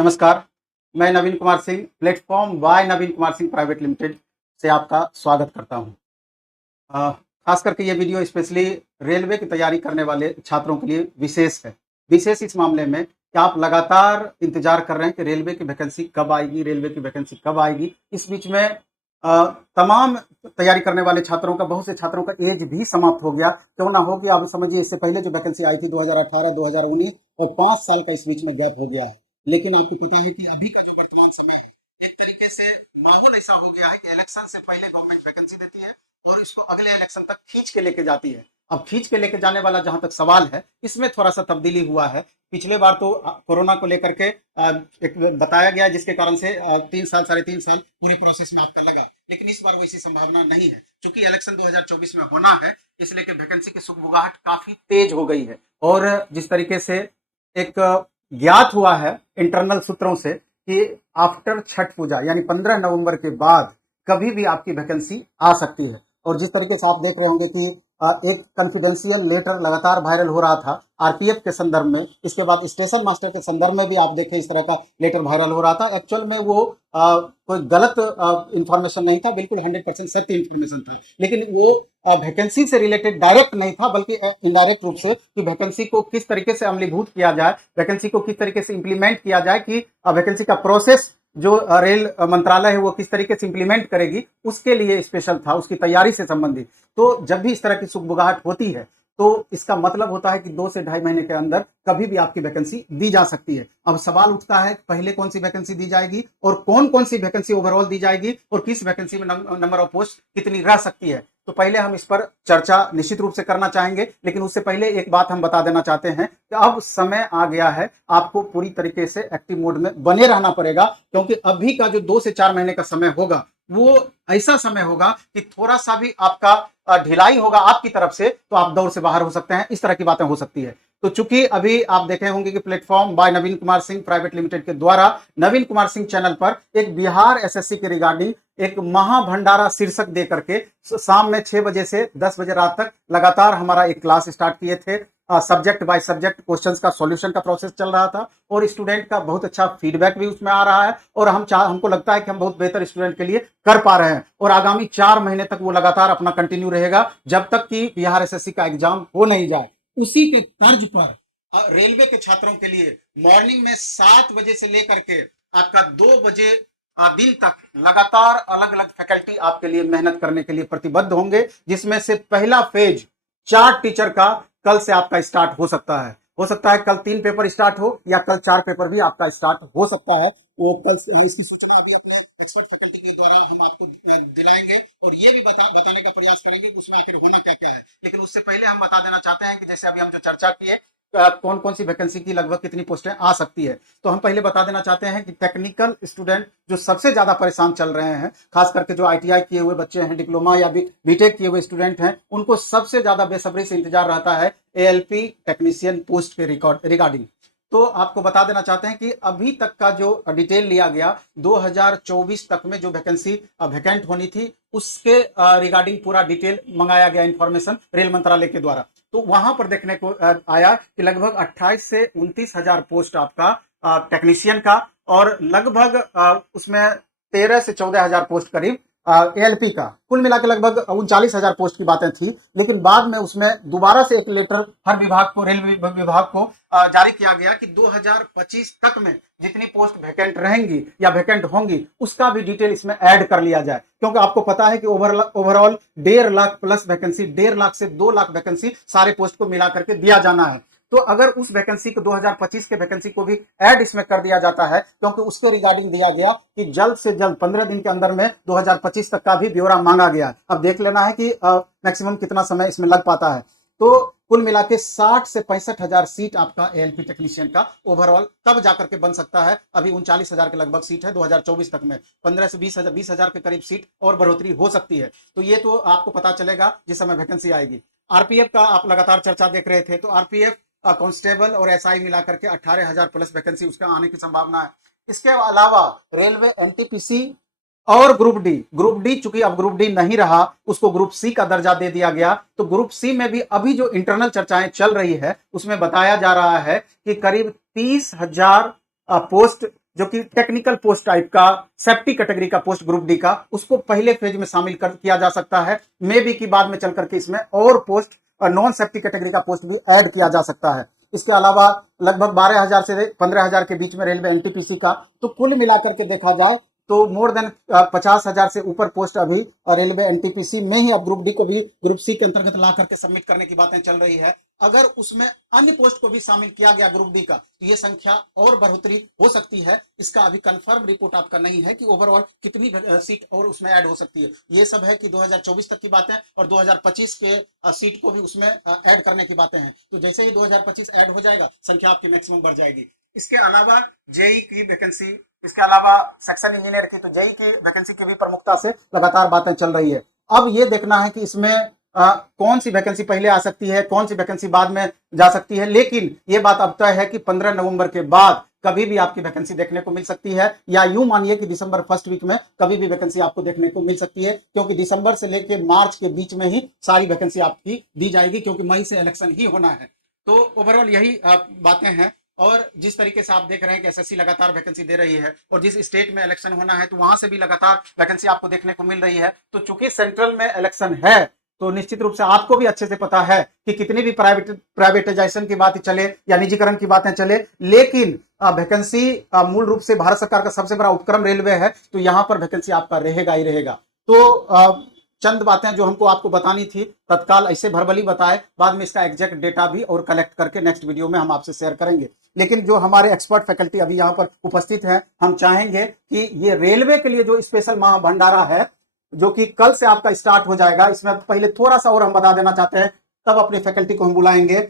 नमस्कार, मैं Naveen Kumar Singh platform by Naveen Kumar Singh private limited से आपका स्वागत करता हूं। अ, खास करके ये वीडियो स्पेशली रेलवे की तैयारी करने वाले छात्रों के लिए विशेष है। विशेष इस मामले में कि आप लगातार इंतजार कर रहे हैं कि रेलवे की वैकेंसी कब आएगी, रेलवे की वैकेंसी कब आएगी। इस बीच में तमाम तैयारी करने वाले छात्रों का, बहुत से छात्रों का एज भी समाप्त हो गया। क्यों ना हो कि आप समझिए, इससे पहले जो वैकेंसी आई थी 2018, 2019 और 5 साल का इस बीच में गैप हो गया है। लेकिन आपको पता है कि अभी का जो वर्तमान समय है, एक तरीके से माहौल ऐसा हो गया है कि इलेक्शन से पहले गवर्नमेंट वैकेंसी देती है और इसको अगले इलेक्शन तक खींच के लेके जाती है। अब खींच के लेके जाने वाला जहां तक सवाल है, इसमें थोड़ा सा तब्दीली हुआ है। पिछले बार तो कोरोना को लेकर के एक बताया गया, जिसके कारण से 3 साल, 3.5 साल पूरे प्रोसेस में आपका लगा। लेकिन इस बार वैसी संभावना नहीं है, क्योंकि इलेक्शन 2024 में होना है, इसलिए कि वैकेंसी की सुगबुगाहट काफी तेज हो गई है। और जिस तरीके से एक ज्ञात हुआ है इंटरनल सूत्रों से कि आफ्टर छठ पूजा यानी 15 नवंबर के बाद कभी भी आपकी वैकेंसी आ सकती है। और जिस तरीके से आप देख रहे होंगे कि एक कॉन्फिडेंशियल लेटर लगातार वायरल हो रहा था आरपीएफ के संदर्भ में, इसके बाद स्टेशन मास्टर के संदर्भ में भी आप देखें इस तरह का लेटर वायरल हो रहा था। एक्चुअल में वो कोई गलत इंफॉर्मेशन नहीं था, बिल्कुल 100% सत्य इंफॉर्मेशन था। लेकिन वो वैकेंसी से रिलेटेड डायरेक्ट नहीं था, बल्कि इनडायरेक्ट रूप से कि वैकेंसी को किस तरीके से अमलीभूत किया जाए, वैकेंसी को किस तरीके से इंप्लीमेंट किया जाए, कि वैकेंसी का प्रोसेस जो रेल मंत्रालय है वो किस तरीके से इंप्लीमेंट करेगी, उसके लिए स्पेशल था, उसकी तैयारी से संबंधित। तो जब भी इस तरह की सुगबुगाहट होती है, तो इसका मतलब होता है कि 2 से ढाई महीने के अंदर कभी भी आपकी वैकेंसी दी जा सकती है। अब सवाल उठता है, पहले कौन सी वैकेंसी दी जाएगी और कौन कौन सी वैकेंसी ओवरऑल दी जाएगी और किस वैकेंसी में नंबर ऑफ पोस्ट कितनी रह सकती है। तो पहले हम इस पर चर्चा निश्चित रूप से करना चाहेंगे, लेकिन उससे पहले एक बात हम बता देना चाहते हैं कि अब समय आ गया है, आपको पूरी तरीके से एक्टिव मोड में बने रहना पड़ेगा। क्योंकि अभी का जो 2 से 4 महीने का समय होगा, वो ऐसा समय होगा कि थोड़ा सा भी आपका ढिलाई होगा आपकी तरफ से, तो आप दौर से बाहर हो सकते हैं। इस तरह की बातें हो सकती है। तो चूंकि अभी आप देखे होंगे कि platform by Naveen Kumar Singh private limited के द्वारा नवीन कुमार सिंह चैनल पर एक बिहार एसएससी के रिगार्डिंग एक महाभंडारा शीर्षक दे करके शाम में 6 बजे से 10 बजे रात तक लगातार हमारा एक क्लास स्टार्ट किए थे। सब्जेक्ट बाय सब्जेक्ट क्वेश्चंस का सॉल्यूशन का प्रोसेस चल रहा था और स्टूडेंट का बहुत अच्छा फीडबैक भी उसमें आ रहा है। और हमको लगता है कि हम बहुत बेहतर स्टूडेंट के लिए कर पा रहे हैं। और आगामी 4 महीने तक वो लगातार अपना कंटिन्यू रहेगा, जब तक कि बिहार एसएससी का एग्जाम हो नहीं जाए। उसी के तर्ज पर रेलवे के छात्रों के लिए मॉर्निंग में 7 बजे से लेकर के आपका 2 बजे दिन तक लगातार अलग अलग फैकल्टी आपके लिए मेहनत करने के लिए प्रतिबद्ध होंगे, जिसमें से पहला फेज 4 टीचर का कल से आपका स्टार्ट हो सकता है। हो सकता है कल 3 पेपर स्टार्ट हो या कल 4 पेपर भी आपका स्टार्ट हो सकता है। वो कल से इसकी सूचना अभी अपने एक्सपर्ट फैकल्टी के द्वारा हम आपको दिलाएंगे और ये भी बताने का प्रयास करेंगे कि उसमें आखिर होना क्या क्या है। लेकिन उससे पहले हम बता देना चाहते हैं कि जैसे अभी हम जो चर्चा किए, कौन कौन सी वैकेंसी की लगभग कितनी पोस्टें आ सकती है, तो हम पहले बता देना चाहते हैं कि टेक्निकल स्टूडेंट जो सबसे ज्यादा परेशान चल रहे हैं, खास करके जो आईटीआई किए हुए बच्चे हैं, डिप्लोमा या बीटेक किए हुए स्टूडेंट हैं, उनको सबसे ज्यादा बेसब्री से इंतजार रहता है एएलपी टेक्नीशियन पोस्ट के रिगार्डिंग। तो आपको बता देना चाहते हैं कि अभी तक का जो डिटेल लिया गया 2024 तक में जो वैकेंसी वैकेंट होनी थी, उसके रिगार्डिंग पूरा डिटेल मंगाया गया, इंफॉर्मेशन रेल मंत्रालय के द्वारा। तो वहां पर देखने को आया कि लगभग 28 से 29 हजार पोस्ट आपका टेक्नीशियन का, और लगभग उसमें 13 से 14 हजार पोस्ट करीब एएलपी का, कुल मिला के लगभग 39 हजार पोस्ट की बातें थी। लेकिन बाद में उसमें दोबारा से एक लेटर हर विभाग को, रेल विभाग को जारी किया गया कि 2025 तक में जितनी पोस्ट वैकेंट रहेंगी या वैकेंट होंगी, उसका भी डिटेल इसमें ऐड कर लिया जाए। क्योंकि आपको पता है कि overall 1.5 lakh plus vacancy, 1.5 lakh से 2 लाख वैकेंसी सारे पोस्ट को मिला करके दिया जाना है। तो अगर उस वैकेंसी को 2025 के वैकेंसी को भी ऐड इसमें कर दिया जाता है, क्योंकि उसके रिगार्डिंग दिया गया कि जल्द से जल्द 15 दिन के अंदर में 2025 तक का भी ब्यौरा मांगा गया। अब देख लेना है कि मैक्सिमम कितना समय इसमें लग पाता है। तो कुल मिला के 60 से 65 हजार सीट आपका एएलपी टेक्नीशियन का ओवरऑल तब जाकर के बन सकता है। अभी 39 हजार के लगभग सीट है 2024 तक में, 15 से 20 हजार के करीब सीट और बढ़ोतरी हो सकती है। तो ये तो आपको पता चलेगा जिस समय वैकेंसी आएगी। आरपीएफ का आप लगातार चर्चा देख रहे थे, तो आरपीएफ कांस्टेबल और एसआई मिलाकर के 18,000 प्लस वैकेंसी उसका आने की संभावना है। इसके अलावा रेलवे एनटीपीसी और ग्रुप डी चूंकि अब ग्रुप डी नहीं रहा, उसको ग्रुप सी का दर्जा दे दिया गया। तो ग्रुप सी में भी अभी जो इंटरनल चर्चाएं चल रही है, उसमें बताया जा रहा है कि करीब 30,000 पोस्ट जो कि टेक्निकल पोस्ट टाइप का सेफ्टी कैटेगरी का पोस्ट ग्रुप डी का, उसको पहले फेज में शामिल कर किया जा सकता है। मे बी कि बाद में चल करके इसमें और पोस्ट नॉन सेफ्टी कैटेगरी का पोस्ट भी ऐड किया जा सकता है। इसके अलावा लगभग 12,000 से 15,000 के बीच में रेलवे एनटीपीसी का, तो कुल मिलाकर के देखा जाए तो मोर देन 50,000 से ऊपर पोस्ट अभी रेलवे एनटीपीसी में ही अब ग्रुप डी को भी ग्रुप सी के अंतर्गत ला करके सबमिट करने की बातें चल रही है। अगर उसमें अन्य पोस्ट को भी शामिल किया गया ग्रुप डी का, तो ये संख्या और बढ़ोतरी हो सकती है। इसका अभी कंफर्म रिपोर्ट आपका नहीं है कि ओवरऑल कितनी सीट और उसमें ऐड हो सकती है। ये सब है कि 2024 तक की बातें और 2025 के सीट को भी उसमें ऐड करने की बातें हैं। तो जैसे ही 2025 ऐड हो जाएगा, संख्या आपकी मैक्सिमम बढ़ जाएगी। इसके अलावा जेई की वैकेंसी, इसके अलावा सेक्शन इंजीनियर की, तो जेई की वैकेंसी की भी प्रमुखता से लगातार बातें चल रही है। अब ये देखना है कि इसमें कौन सी वैकेंसी पहले आ सकती है, कौन सी वैकेंसी बाद में जा सकती है। लेकिन ये बात अब तय है कि 15 नवंबर के बाद कभी भी आपकी वैकेंसी देखने को मिल सकती है, या यूं मानिए कि दिसंबर फर्स्ट वीक में कभी भी वैकेंसी आपको देखने को मिल सकती है, क्योंकि दिसंबर से लेकर मार्च के बीच में ही सारी वैकेंसी आपकी दी जाएगी, क्योंकि मई से इलेक्शन ही होना है। तो ओवरऑल यही बातें हैं। और जिस तरीके से आप देख रहे हैं कि एसएससी लगातार वैकेंसी दे रही है, और जिस स्टेट में इलेक्शन होना है तो वहां से भी लगातार वैकेंसी आपको देखने को मिल रही है। तो चूंकि सेंट्रल में इलेक्शन है, तो निश्चित रूप से आपको भी अच्छे से पता है कि कितनी भी प्राइवेटाइजेशन की बात चले या निजीकरण की बातें चले, लेकिन वैकेंसी मूल रूप से भारत सरकार का सबसे बड़ा उपक्रम रेलवे है, तो यहां पर वैकेंसी आपका रहेगा ही रहेगा। तो चंद बातें जो हमको आपको बतानी थी तत्काल ऐसे भरबली बताए, बाद में इसका एग्जैक्ट डेटा भी और कलेक्ट करके नेक्स्ट वीडियो में हम आपसे शेयर करेंगे। लेकिन जो हमारे एक्सपर्ट फैकल्टी अभी यहाँ पर उपस्थित हैं, हम चाहेंगे कि ये रेलवे के लिए जो स्पेशल महाभंडारा है, जो कि कल से आपका स्टार्ट हो जाएगा, इसमें पहले थोड़ा सा और हम बता देना चाहते हैं, तब अपनी फैकल्टी को हम बुलाएंगे।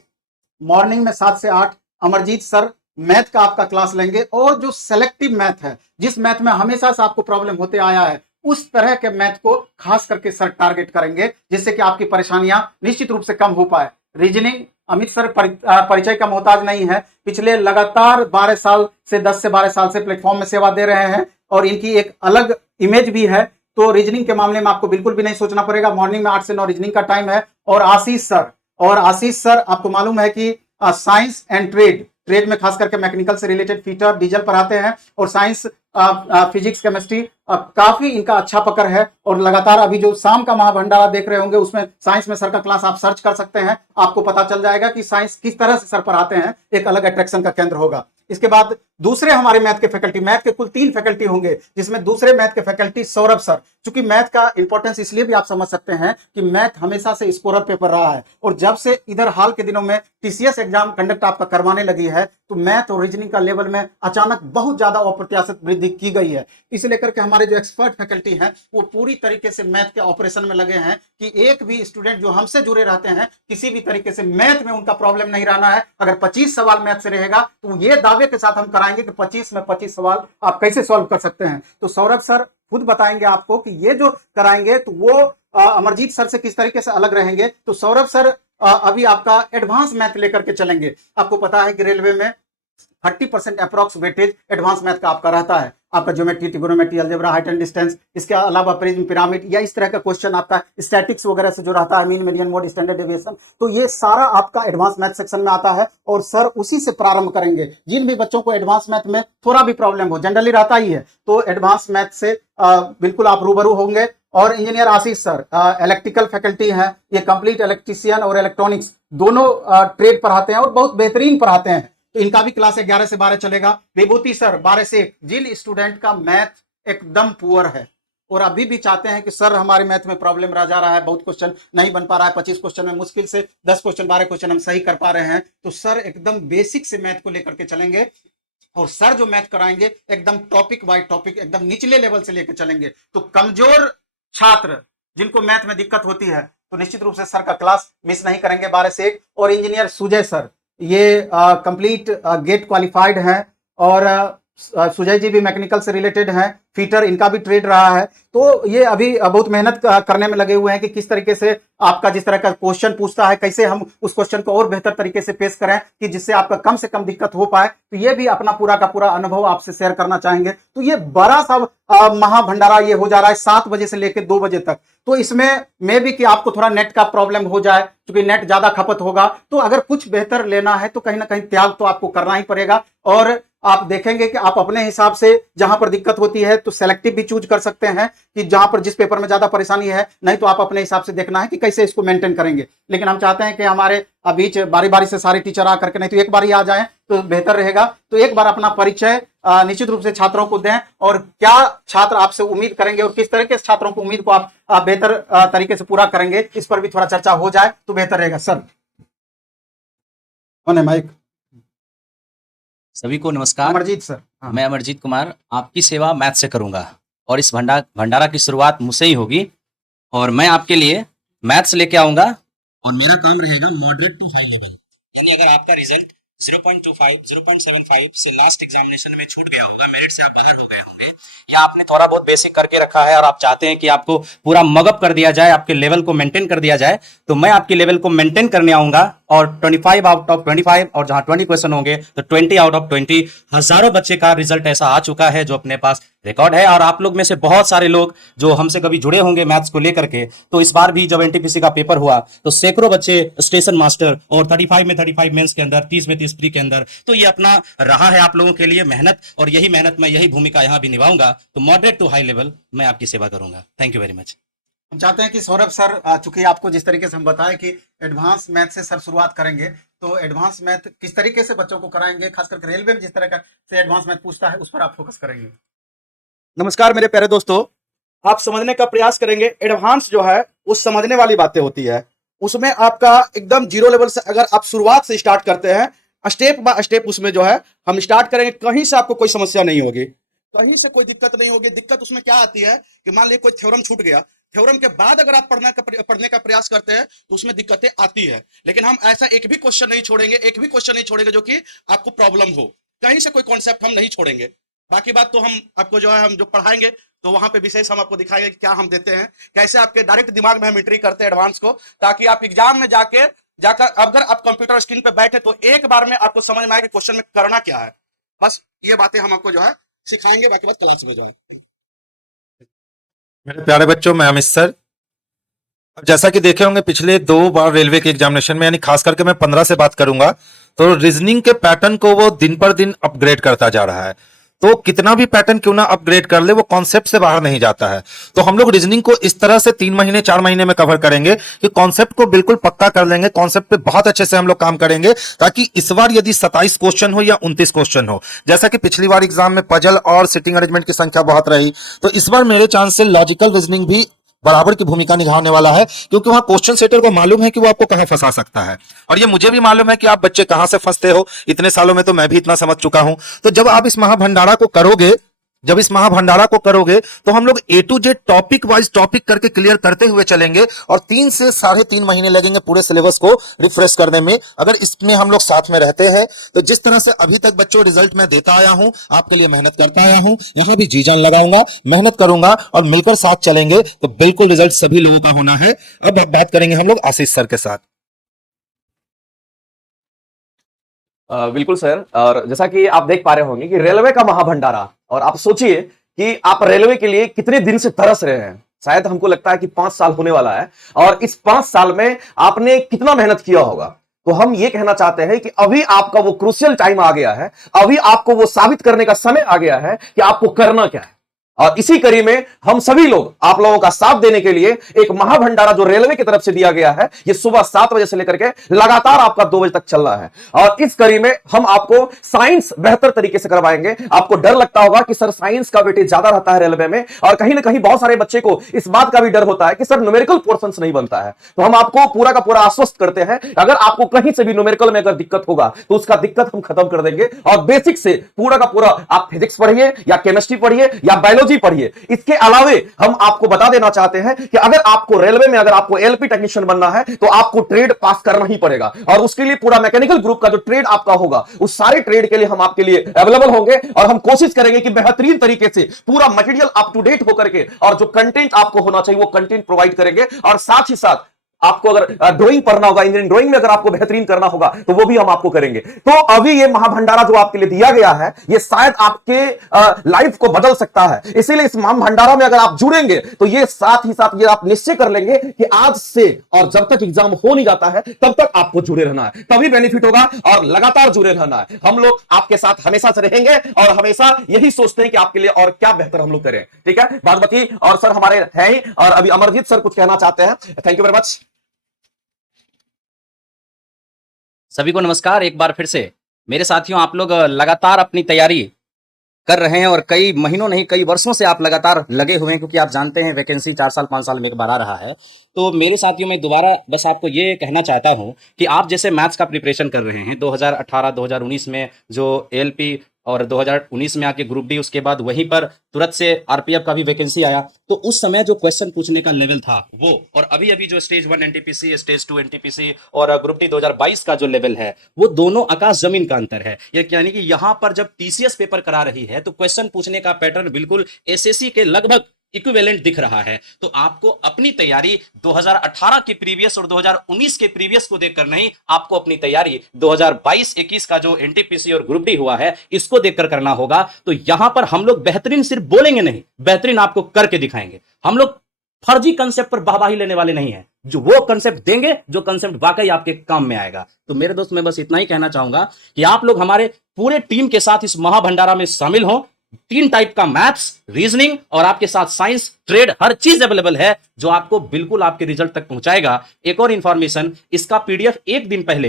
मॉर्निंग में 7 से 8 अमरजीत सर मैथ का आपका क्लास लेंगे, और जो सेलेक्टिव मैथ है, जिस मैथ में हमेशा से आपको प्रॉब्लम होते आया है, उस तरह के मैथ को खास करके सर टारगेट करेंगे, जिससे कि आपकी परेशानियां निश्चित रूप से कम हो पाए। रीजनिंग अमित सर परिचय का मोहताज नहीं है, पिछले लगातार 12 साल से 10 से 12 साल से प्लेटफॉर्म में सेवा दे रहे हैं, और इनकी एक अलग इमेज भी है। तो रीजनिंग के मामले में आपको बिल्कुल भी नहीं सोचना पड़ेगा। मॉर्निंग में 8 से 9 रीजनिंग का टाइम है। और आशीष सर आपको मालूम है कि साइंस एंड ट्रेड में खास करके मैकेनिकल से रिलेटेड फीटर डीजल पढ़ाते हैं, और साइंस फिजिक्स केमिस्ट्री काफी इनका अच्छा पकड़ है। और लगातार अभी जो शाम का महाभंडारा देख रहे होंगे, उसमें साइंस में सर का क्लास आप सर्च कर सकते हैं, आपको पता चल जाएगा कि साइंस किस तरह से सर पढ़ाते हैं, एक अलग अट्रैक्शन का केंद्र होगा। इसके बाद दूसरे हमारे मैथ के फैकल्टी, मैथ के कुल 3 फैकल्टी होंगे, जिसमें दूसरे मैथ के फैकल्टी सौरभ सर। चूंकि मैथ का इंपॉर्टेंस इसलिए भी आप समझ सकते हैं कि मैथ हमेशा से स्कोरर पेपर रहा है, और जब से इधर हाल के दिनों में टीसीएस एग्जाम कंडक्ट आपका करवाने लगी है, तो मैथ और रीजनिंग का लेवल में अचानक बहुत ज्यादा अप्रत्याशित वृद्धि की गई है। इसे लेकर के हमारे जो एक्सपर्ट फैकल्टी हैं, वो पूरी तरीके से मैथ के ऑपरेशन में लगे हैं कि एक भी स्टूडेंट जो हमसे जुड़े रहते हैं, किसी भी तरीके से मैथ में उनका प्रॉब्लम नहीं रहना है। अगर 25 सवाल मैथ से रहेगा, तो ये दावे के साथ हम कराएंगे कि 25 में 25 सवाल आप कैसे सॉल्व कर सकते हैं। तो सौरभ सर खुद बताएंगे आपको कि ये जो कराएंगे, तो वो अमरजीत सर से किस तरीके से अलग रहेंगे। तो सौरभ सर अभी आपका एडवांस मैथ लेकर के चलेंगे। आपको पता है कि रेलवे में 30% अप्रॉक्स वेटेज एडवांस मैथ का आपका रहता है। आपका geometry, trigonometry, algebra, height and distance, इसके अलावा प्रिज्म, पिरामिड, या इस तरह का क्वेश्चन आपका स्टैटिक्स वगैरह से जो रहता है, mean, median, mode, standard deviation, तो ये सारा आपका एडवांस मैथ सेक्शन में आता है। और सर उसी से प्रारंभ करेंगे। जिन भी बच्चों को एडवांस मैथ में थोड़ा भी प्रॉब्लम हो, जनरली रहता ही है, तो एडवांस मैथ से बिल्कुल आप रूबरू होंगे। और इंजीनियर आशीष सर इलेक्ट्रिकल फैकल्टी हैं, ये कंप्लीट इलेक्ट्रीशियन और इलेक्ट्रॉनिक्स दोनों ट्रेड पढ़ाते हैं, और बहुत बेहतरीन पढ़ाते हैं। तो इनका भी क्लास 11 से 12 चलेगा। विभूति सर 12 से 1, जिन स्टूडेंट का मैथ एकदम पुअर है और अभी भी चाहते हैं कि सर हमारे मैथ में प्रॉब्लम रह जा रहा है, बहुत क्वेश्चन नहीं बन पा रहा है, 25 क्वेश्चन में मुश्किल से 10 क्वेश्चन 12 क्वेश्चन हम सही कर पा रहे हैं, तो सर एकदम बेसिक से मैथ को लेकर के चलेंगे। और सर जो मैथ कराएंगे एकदम टॉपिक वाइज टॉपिक, एकदम निचले लेवल से लेकर चलेंगे। तो कमजोर छात्र जिनको मैथ में दिक्कत होती है, तो निश्चित रूप से सर का क्लास मिस नहीं करेंगे 12 से 1। और इंजीनियर सुजय सर, ये कंप्लीट गेट क्वालिफाइड हैं, और सुजय जी भी मैकेनिकल से रिलेटेड हैं, फीटर इनका भी ट्रेड रहा है। तो ये अभी बहुत मेहनत करने में लगे हुए हैं कि किस तरीके से आपका जिस तरह का क्वेश्चन पूछता है, कैसे हम उस क्वेश्चन को और बेहतर तरीके से पेश करें कि जिससे आपका कम से कम दिक्कत हो पाए। तो ये भी अपना पूरा का पूरा अनुभव आपसे शेयर करना चाहेंगे। तो ये बड़ा सा महाभंडारा ये हो जा रहा है 7 बजे से लेकर 2 बजे तक। तो इसमें मे भी कि आपको थोड़ा नेट का प्रॉब्लम हो जाए, क्योंकि नेट ज्यादा खपत होगा, तो अगर कुछ बेहतर लेना है तो कहीं ना कहीं त्याग तो आपको करना ही पड़ेगा। और आप देखेंगे कि आप अपने हिसाब से जहां पर दिक्कत होती है तो सेलेक्टिव भी चूज कर सकते हैं कि जहां पर जिस पेपर में ज्यादा परेशानी है, नहीं तो आप अपने हिसाब से देखना है कि कैसे इसको मेंटेन करेंगे। लेकिन हम चाहते हैं कि हमारे बीच बारी बारी से सारे टीचर आ करके, नहीं तो एक बार ही आ जाएं तो बेहतर रहेगा। तो एक बार अपना परिचय निश्चित रूप से छात्रों को दें, और क्या छात्र आपसे उम्मीद करेंगे और किस तरह के छात्रों को उम्मीद को आप बेहतर तरीके से पूरा करेंगे, इस पर भी थोड़ा चर्चा हो जाए तो बेहतर रहेगा। Sir mike. सभी को नमस्कार। अमरजीत सर। हाँ। मैं अमरजीत कुमार आपकी सेवा मैथ से करूंगा, और इस भंडारा की शुरुआत मुझसे ही होगी, और मैं आपके लिए मैथ्स लेके आऊंगा, और मेरा काम रहेगा मॉडरेट टू हाई लेवल। यानी अगर आपका रिजल्ट 0.25, 0.75 से लास्ट एग्जामिनेशन में छूट गया होगा, मेरिट से आप बाहर हो गए होंगे, या आपने थोड़ा बहुत बेसिक करके रखा है और आप चाहते हैं कि आपको पूरा मगअप कर दिया जाए, आपके लेवल को मेंटेन कर दिया जाए, तो मैं आपके लेवल को मेंटेन करने आऊंगा, और 25 आउट ऑफ 25, और जहां 20 क्वेश्चन होंगे तो 20 आउट ऑफ 20। हजारों बच्चे का रिजल्ट ऐसा आ चुका है जो अपने पास रिकॉर्ड है, और आप लोग में से बहुत सारे लोग जो हमसे कभी जुड़े होंगे मैथ्स को लेकर के, तो इस बार भी जब एनटीपीसी का पेपर हुआ तो सैकड़ों बच्चे स्टेशन मास्टर और 35 में 35 मेंस के अंदर, 30 में 30 प्री के अंदर। तो ये अपना रहा है आप लोगों के लिए मेहनत, और यही मेहनत मैं, यही भूमिका यहां भी निभाऊंगा। तो मॉडरेट टू हाई लेवल मैं आपकी सेवा करूंगा। Thank you very much. हम चाहते हैं कि सौरभ सर, चूंकि आपको जिस तरीके से हम बताएं कि एडवांस मैथ से सर शुरुआत करेंगे, तो एडवांस मैथ किस तरीके से बच्चों को कराएंगे, खास करके रेलवे में जिस तरह का से एडवांस मैथ पूछता है उस पर आप फोकस करेंगे। नमस्कार मेरे प्यारे दोस्तों, आप समझने का प्रयास करेंगे। एडवांस जो है वो समझने वाली बातें होती है, उसमें आपका एकदम जीरो लेवल से अगर आप शुरुआत से स्टार्ट करते हैं, स्टेप बाय स्टेप उसमें जो है हम स्टार्ट करेंगे, कहीं से आपको कोई समस्या नहीं होगी, कहीं से कोई दिक्कत नहीं होगी। दिक्कत उसमें क्या आती है कि मान लीजिए कोई थ्योरम छूट गया, थ्योरम के बाद अगर आप पढ़ने का प्रयास करते हैं तो उसमें दिक्कतें आती है। लेकिन हम ऐसा एक भी क्वेश्चन नहीं छोड़ेंगे जो कि आपको प्रॉब्लम हो, कहीं से कोई कॉन्सेप्ट हम नहीं छोड़ेंगे। बाकी बात तो हम आपको जो है हम जो पढ़ाएंगे तो वहां पे विशेष हम आपको दिखाएंगे कि क्या हम देते हैं, कैसे आपके डायरेक्ट दिमाग में हम एंट्री करते हैं एडवांस को, ताकि आप एग्जाम में जाकर अगर आप कंप्यूटर स्क्रीन पे बैठे तो एक बार में आपको समझ में आए कि क्वेश्चन में करना क्या है। बस ये बातें हम आपको जो है सिखाएंगे, बाकी बात क्लास में जो है। मेरे प्यारे बच्चों, मैं अमित सर। अब जैसा कि देखे होंगे पिछले 2 बार रेलवे के एग्जामिनेशन में, यानी खास करके मैं 15 से बात करूंगा, तो रीजनिंग के पैटर्न को वो दिन पर दिन अपग्रेड करता जा रहा है। तो कितना भी पैटर्न क्यों ना अपग्रेड कर ले, वो कॉन्सेप्ट से बाहर नहीं जाता है। तो हम लोग रीजनिंग को इस तरह से 3 महीने 4 महीने में कवर करेंगे कि कॉन्सेप्ट को बिल्कुल पक्का कर लेंगे, कॉन्सेप्ट पे बहुत अच्छे से हम लोग काम करेंगे, ताकि इस बार यदि 27 क्वेश्चन हो या 29 क्वेश्चन हो, जैसा कि पिछली बार एग्जाम में पजल और सिटिंग अरेंजमेंट की संख्या बहुत रही, तो इस बार मेरे चांस से लॉजिकल रीजनिंग भी बराबर की भूमिका निभाने वाला है, क्योंकि वहां क्वेश्चन सेटर को मालूम है कि वो आपको कहां फंसा सकता है, और ये मुझे भी मालूम है कि आप बच्चे कहां से फंसते हो। इतने सालों में तो मैं भी इतना समझ चुका हूं। तो जब आप इस महाभंडारा को करोगे, तो हम लोग A to Z topic wise topic करके क्लियर करते हुए चलेंगे, और 3 से 3.5 महीने लगेंगे पूरे सिलेबस को रिफ्रेश करने में, अगर इसमें हम लोग साथ में रहते हैं। तो जिस तरह से अभी तक बच्चों रिजल्ट मैं देता आया हूं, आपके लिए मेहनत करता आया हूं, यहां भी जी जान लगाऊंगा, मेहनत करूंगा, और मिलकर साथ चलेंगे तो बिल्कुल रिजल्ट सभी लोगों का होना है। अब बात करेंगे हम लोग आशीष सर के साथ। बिल्कुल सर, और जैसा कि आप देख पा रहे होंगे कि रेलवे का महाभंडारा, और आप सोचिए कि आप रेलवे के लिए कितने दिन से तरस रहे हैं। शायद हमको लगता है कि 5 साल होने वाला है, और इस 5 साल में आपने कितना मेहनत किया होगा। तो हम ये कहना चाहते हैं कि अभी आपका वो क्रूशियल टाइम आ गया है, अभी आपको वो साबित करने का समय आ गया है कि आपको करना क्या है। और इसी कड़ी में हम सभी लोग आप लोगों का साथ देने के लिए एक महाभंडारा जो रेलवे की तरफ से दिया गया है, ये सुबह 7 बजे से लेकर के लगातार आपका 2 बजे तक चल रहा है। और इस कड़ी में हम आपको साइंस बेहतर तरीके से करवाएंगे। आपको डर लगता होगा कि सर साइंस का वेटेज ज्यादा रहता है रेलवे में, और कहीं ना कहीं बहुत सारे बच्चे को इस बात का भी डर होता है कि सर न्यूमेरिकल पोर्शंस नहीं बनता है। तो हम आपको पूरा का पूरा आश्वस्त करते हैं, अगर आपको कहीं से भी न्यूमेरिकल में अगर दिक्कत होगा तो उसका दिक्कत हम खत्म कर देंगे, और बेसिक से पूरा का पूरा आप फिजिक्स पढ़िए या केमिस्ट्री पढ़िए या बायोलॉजी पढ़िए। इसके अलावे हम आपको बता देना चाहते हैं कि अगर आपको रेलवे में अगर आपको एलपी टेक्नीशियन बनना है तो आपको ट्रेड पास करना ही पड़ेगा, और उसके लिए पूरा मैकेनिकल ग्रुप का जो ट्रेड आपका होगा उस सारे ट्रेड के लिए हम आपके लिए अवेलेबल होंगे, और हम कोशिश करेंगे कि बेहतरीन तरीके से पूरा मटेरियल अप टू डेट होकर के और जो कंटेंट आपको होना चाहिए वो कंटेंट प्रोवाइड करेंगे। और साथ ही साथ आपको अगर ड्राइंग पढ़ना होगा, इंजीनियरिंग ड्राइंग में अगर आपको बेहतरीन करना होगा तो वो भी हम आपको करेंगे। तो अभी ये महाभंडारा जो आपके लिए दिया गया है, ये शायद आपके लाइफ को बदल सकता है। इसीलिए इस महाभंडारा में अगर आप जुड़ेंगे तो ये साथ ही साथ ये आप निश्चय कर लेंगे कि आज से और जब तक एग्जाम हो नहीं जाता है तब तक आपको जुड़े रहना है, तभी बेनिफिट होगा और लगातार जुड़े रहना है। हम लोग आपके साथ हमेशा से रहेंगे और हमेशा यही सोचते हैं कि आपके लिए और क्या बेहतर हम लोग करें। ठीक है, बागमती और सर हमारे हैं ही, और अभी अमरजीत सर कुछ कहना चाहते हैं। Thank you very much. सभी को नमस्कार। एक बार फिर से मेरे साथियों, आप लोग लगातार अपनी तैयारी कर रहे हैं और कई महीनों नहीं कई वर्षों से आप लगातार लगे हुए हैं, क्योंकि आप जानते हैं वैकेंसी 4 साल 5 साल में एक बार आ रहा है। तो मेरे साथियों, मैं दोबारा बस आपको ये कहना चाहता हूं कि आप जैसे मैथ्स का प्रिपरेशन कर रहे हैं 2018 2019 में जो एएलपी और 2019 में आके ग्रुप डी, उसके बाद वहीं पर तुरंत से आरपीएफ का भी वैकेंसी आया, तो उस समय जो क्वेश्चन पूछने का लेवल था वो, और अभी अभी जो स्टेज 1 एनटीपीसी, स्टेज 2 एनटीपीसी और ग्रुप डी 2022 का जो लेवल है, वो दोनों आकाश जमीन का अंतर है। यानी कि यहां पर जब टीसीएस पेपर करा रही है तो क्वेश्चन पूछने का पैटर्न बिल्कुल एसएससी के लगभग इक्विवेलेंट दिख रहा है। तो आपको अपनी तैयारी 2018 के प्रीवियस और 2019 के प्रीवियस को देखकर नहीं, आपको अपनी तैयारी 2022-21 का जो एनटीपीसी और ग्रुप डी हुआ है इसको देखकर करना होगा। तो यहां पर हम लोग बेहतरीन सिर्फ बोलेंगे नहीं, बेहतरीन आपको करके दिखाएंगे। हम लोग फर्जी कंसेप्ट पर वाहवाही लेने वाले नहीं है, जो वो कंसेप्ट देंगे जो कंसेप्ट वाकई आपके काम में आएगा। तो मेरे दोस्त, मैं बस इतना ही कहना चाहूंगा कि आप लोग हमारे पूरे टीम के साथ इस महाभंडारा में शामिल हो। 3 टाइप का मैथ्स, रीजनिंग और आपके साथ साइंस, ट्रेड, हर चीज अवेलेबल है जो आपको बिल्कुल आपके रिजल्ट तक पहुंचाएगा। एक और इंफॉर्मेशन, इसका पीडीएफ एक दिन पहले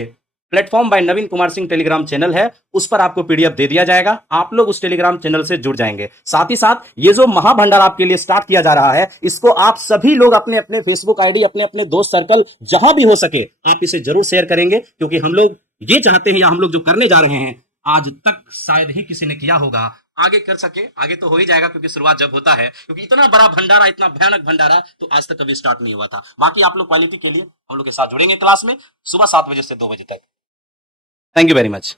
platform by Naveen Kumar Singh Telegram channel है, उस पर आपको पीडीएफ दे दिया जाएगा। आप लोग उस टेलीग्राम चैनल से जुड़ जाएंगे। साथ ही साथ ये जो महाभंडारा आपके लिए स्टार्ट किया जा रहा है, इसको आप सभी लोग अपने अपने फेसबुक आईडी, अपने अपने दोस्त सर्कल, जहां भी हो सके आप इसे जरूर शेयर करेंगे, क्योंकि हम लोग ये चाहते हैं, या हम लोग जो करने जा रहे हैं आज तक शायद ही किसी ने किया होगा, आगे कर सके। आगे तो हो ही जाएगा, क्योंकि शुरुआत जब होता है, क्योंकि इतना बड़ा भंडारा, इतना भयानक भंडारा तो आज तक कभी स्टार्ट नहीं हुआ था। बाकी आप लोग क्वालिटी के लिए हम लोग के साथ जुड़ेंगे क्लास में सुबह 7 बजे से 2 बजे तक। Thank you very much.